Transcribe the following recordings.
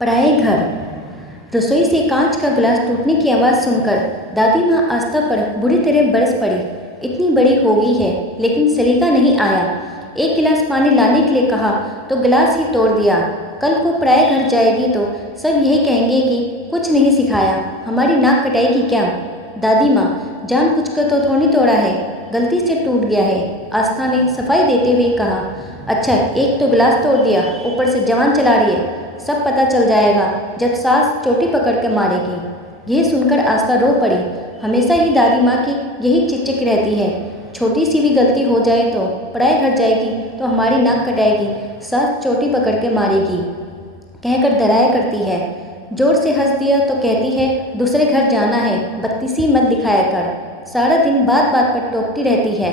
पराए घर। रसोई से कांच का गिलास टूटने की आवाज़ सुनकर दादी माँ आस्था पर बुरी तरह बरस पड़ी। इतनी बड़ी हो गई है लेकिन सलीका नहीं आया। एक गिलास पानी लाने के लिए कहा तो गिलास ही तोड़ दिया। कल को पराए घर जाएगी तो सब यही कहेंगे कि कुछ नहीं सिखाया, हमारी नाक कटाएगी क्या। दादी माँ, जानबूझकर तो थोड़ी तोड़ा है, गलती से टूट गया है, आस्था ने सफाई देते हुए कहा। अच्छा, एक तो गिलास तोड़ दिया, ऊपर से जवान चला रही है। सब पता चल जाएगा जब सास चोटी पकड़ के मारेगी। यह सुनकर आस्था रो पड़ी। हमेशा ही दादी माँ की यही चिकचिक रहती है, छोटी सी भी गलती हो जाए तो पराए घर जाएगी तो हमारी नाक कटाएगी, सास चोटी पकड़ के मारेगी कहकर डराया करती है। जोर से हंस दिया तो कहती है दूसरे घर जाना है, बत्तीसी मत दिखाया कर। सारा दिन बात बात पर टोकती रहती है।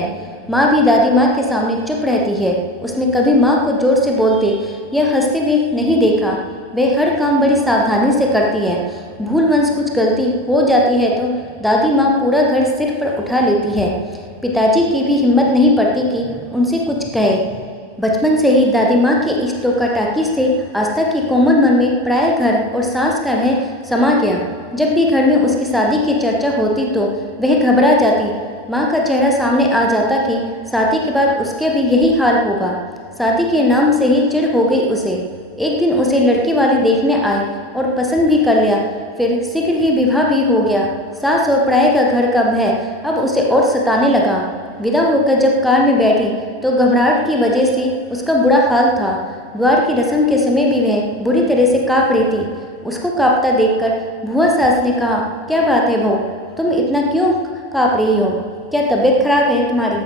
माँ भी दादी माँ के सामने चुप रहती है। उसने कभी माँ को जोर से बोलते या हंसते हुए नहीं देखा। वह हर काम बड़ी सावधानी से करती है। भूलवंश कुछ गलती हो जाती है तो दादी माँ पूरा घर सिर पर उठा लेती है। पिताजी की भी हिम्मत नहीं पड़ती कि उनसे कुछ कहे। बचपन से ही दादी माँ के इस टोका टाकी से आस्था के कोमल मन में पराया घर और सास का भय समा गया। जब भी घर में उसकी शादी की चर्चा होती तो वह घबरा जाती। माँ का चेहरा सामने आ जाता कि शादी के बाद उसके भी यही हाल होगा। शादी के नाम से ही चिढ़ हो गई उसे। एक दिन उसे लड़की वाले देखने आए और पसंद भी कर लिया। फिर शीघ्र ही विवाह भी हो गया। सास और पराये का घर का भय अब उसे और सताने लगा। विदा होकर जब कार में बैठी तो घबराहट की वजह से उसका बुरा हाल था। द्वार की रस्म के समय भी वह बुरी तरह से काँप रही थी। उसको काँपता देखकर भुआ सास ने कहा, क्या बात है बहू, तुम इतना क्यों काँप रही हो? क्या तबीयत खराब है तुम्हारी?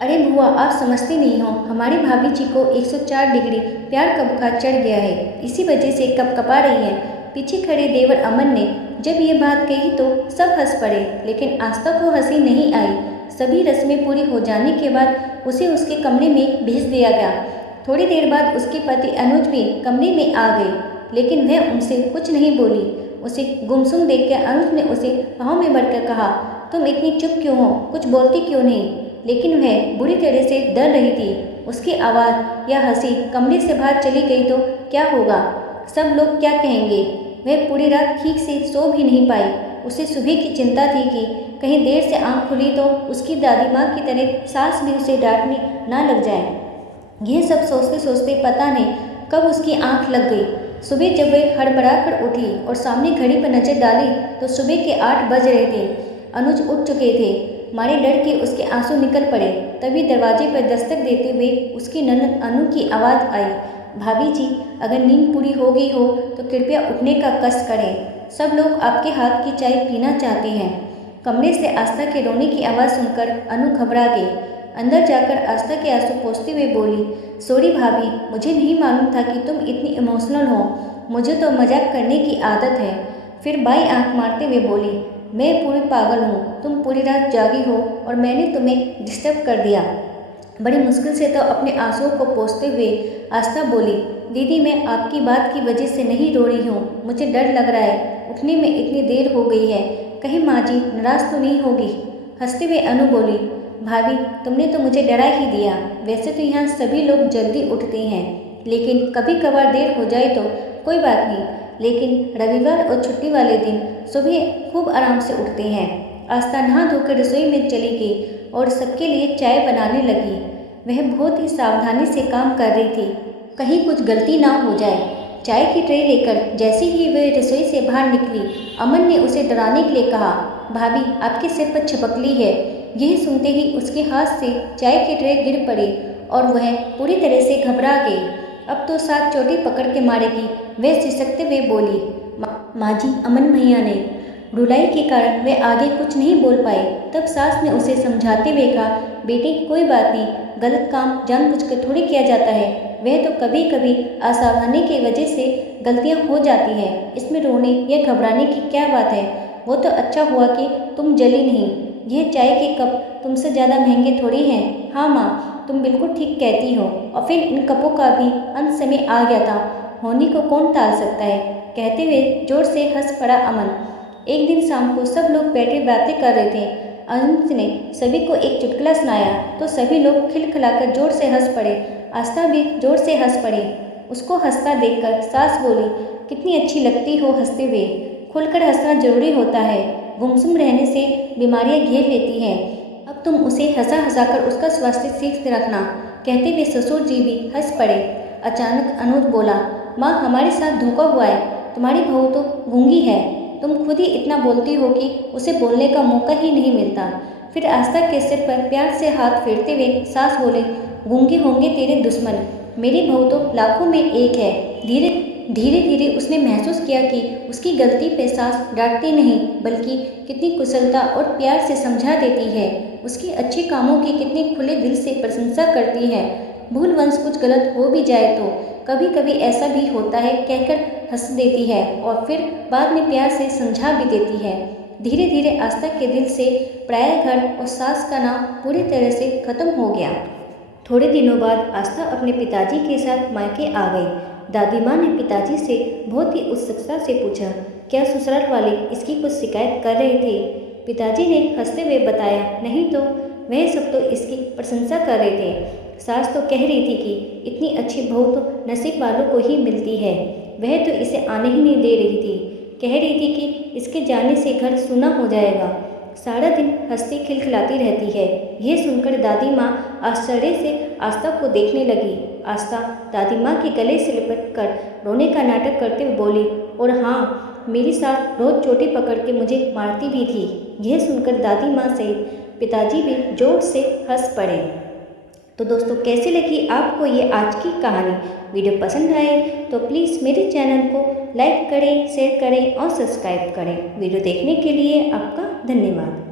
अरे बुआ, आप समझती नहीं हो, हमारी भाभी जी को 104 डिग्री प्यार का बुखार चढ़ गया है, इसी वजह से कपकपा रही है। पीछे खड़े देवर अमन ने जब ये बात कही तो सब हंस पड़े, लेकिन आस्था को हंसी नहीं आई। सभी रस्में पूरी हो जाने के बाद उसे उसके कमरे में भेज दिया गया। थोड़ी देर बाद उसके पति अनुज भी कमरे में आ गए, लेकिन वह उनसे कुछ नहीं बोली। उसे गुमसुम देखकर अनुज ने उसे पाँव में बढ़कर कहा, तुम इतनी चुप क्यों हो, कुछ बोलती क्यों नहीं? लेकिन वह बुरी तरह से डर रही थी। उसकी आवाज़ या हंसी कमरे से बाहर चली गई तो क्या होगा, सब लोग क्या कहेंगे? वह पूरी रात ठीक से सो भी नहीं पाई। उसे सुबह की चिंता थी कि कहीं देर से आंख खुली तो उसकी दादी माँ की तरह सास भी उसे डांटने ना लग जाए। यह सब सोचते सोचते पता नहीं कब उसकी आंख लग गई। सुबह जब वह हड़बड़ा कर उठी और सामने घड़ी पर नजर डाली तो सुबह के 8 बज रहे थे। अनुज उठ चुके थे। मारे डर के उसके आंसू निकल पड़े। तभी दरवाजे पर दस्तक देते हुए उसकी ननद अनु की आवाज़ आई, भाभी जी, अगर नींद पूरी हो गई हो तो कृपया उठने का कष्ट करें, सब लोग आपके हाथ की चाय पीना चाहते हैं। कमरे से आस्था के रोने की आवाज़ सुनकर अनु घबरा गई। अंदर जाकर आस्था के आंसू पोंछते हुए बोली, सॉरी भाभी, मुझे नहीं मालूम था कि तुम इतनी इमोशनल हो, मुझे तो मजाक करने की आदत है। फिर बाई आंख मारते हुए बोली, मैं पूरी पागल हूँ, तुम पूरी रात जागी हो और मैंने तुम्हें डिस्टर्ब कर दिया। बड़ी मुश्किल से तो अपने आंसुओं को पोंछते हुए आस्था बोली, दीदी मैं आपकी बात की वजह से नहीं रो रही हूँ, मुझे डर लग रहा है, उठने में इतनी देर हो गई है, कहीं माँ जी नाराज़ तो नहीं होगी। हंसते हुए अनु बोली, भाभी तुमने तो मुझे डरा ही दिया। वैसे तो यहाँ सभी लोग जल्दी उठते हैं, लेकिन कभी कभार देर हो जाए तो कोई बात नहीं, लेकिन रविवार और छुट्टी वाले दिन सुबह खूब आराम से उठते हैं। आस्था नहा धोकर रसोई में चली गई और सबके लिए चाय बनाने लगी। वह बहुत ही सावधानी से काम कर रही थी, कहीं कुछ गलती ना हो जाए। चाय की ट्रे लेकर जैसे ही वह रसोई से बाहर निकली, अमन ने उसे डराने के लिए कहा, भाभी आपके सिर पर छिपकली है। यह सुनते ही उसके हाथ से चाय की ट्रे गिर पड़ी और वह पूरी तरह से घबरा गई। अब तो साथ चोटी पकड़ के मारेगी, वह सिसकते हुए बोली, माँ जी, अमन भैया ने। रुलाई के कारण वे आगे कुछ नहीं बोल पाए। तब सास ने उसे समझाते हुए कहा, बेटी कोई बात नहीं, गलत काम जानबूझकर थोड़ी किया जाता है, वह तो कभी कभी असावधानी की वजह से गलतियां हो जाती हैं, इसमें रोने या घबराने की क्या बात है। वो तो अच्छा हुआ कि तुम जली नहीं। यह चाय के कप तुमसे ज़्यादा महंगे थोड़ी हैं। हाँ माँ, तुम बिल्कुल ठीक कहती हो। और फिर इन कपों का भी अंत समय आ गया था, होने को कौन टाल सकता है। कहते हुए जोर से हंस पड़ा अमन। एक दिन शाम को सब लोग बैठे बातें कर रहे थे। अनुज ने सभी को एक चुटकुला सुनाया तो सभी लोग खिलखिलाकर जोर से हंस पड़े। आस्था भी जोर से हंस पड़ी। उसको हंसता देखकर सास बोली, कितनी अच्छी लगती हो हंसते हुए। खुलकर हंसना जरूरी होता है, गुमसुम रहने से बीमारियां घेर लेती हैं। अब तुम उसे हंसा हंसाकर उसका स्वास्थ्य ठीक से रखना, कहते हुए ससुर जी भी हंस पड़े। अचानक अनुज बोला, माँ हमारे साथ धोखा हुआ है, तुम्हारी बहू तो गूंगी है। तुम खुद ही इतना बोलती हो कि उसे बोलने का मौका ही नहीं मिलता। फिर आस्था के सिर पर प्यार से हाथ फेरते हुए सास बोले, गूंगे होंगे तेरे दुश्मन, मेरी बहू तो लाखों में एक है। धीरे धीरे धीरे उसने महसूस किया कि उसकी गलती पे सास डांटती नहीं बल्कि कितनी कुशलता और प्यार से समझा देती है, उसके अच्छे कामों की कितनी खुले दिल से प्रशंसा करती है। भूलवंश कुछ गलत हो भी जाए तो कभी कभी ऐसा भी होता है कहकर हंस देती है और फिर बाद में प्यार से समझा भी देती है। धीरे धीरे आस्था के दिल से पराया घर और सास का नाम पूरी तरह से खत्म हो गया। थोड़े दिनों बाद आस्था अपने पिताजी के साथ मायके आ गई। दादी माँ ने पिताजी से बहुत ही उत्सुकता से पूछा, क्या ससुराल वाले इसकी कुछ शिकायत कर रहे थे? पिताजी ने हंसते हुए बताया, नहीं तो वह सब तो इसकी प्रशंसा कर रहे थे। सास तो कह रही थी कि इतनी अच्छी बहू तो नसीब वालों को ही मिलती है, वह तो इसे आने ही नहीं दे रही थी, कह रही थी कि इसके जाने से घर सूना हो जाएगा, सारा दिन हंसती खिलखिलाती रहती है। यह सुनकर दादी माँ आश्चर्य से आस्था को देखने लगी। आस्था दादी माँ के गले से लिपट कर रोने का नाटक करते हुए बोली, और हाँ, मेरी सास रोज चोटी पकड़ के मुझे मारती भी थी। यह सुनकर दादी माँ सहित पिताजी भी जोर से हंस पड़े। तो दोस्तों, कैसी लगी आपको ये आज की कहानी? वीडियो पसंद आए तो प्लीज़ मेरे चैनल को लाइक करें, शेयर करें और सब्सक्राइब करें। वीडियो देखने के लिए आपका धन्यवाद।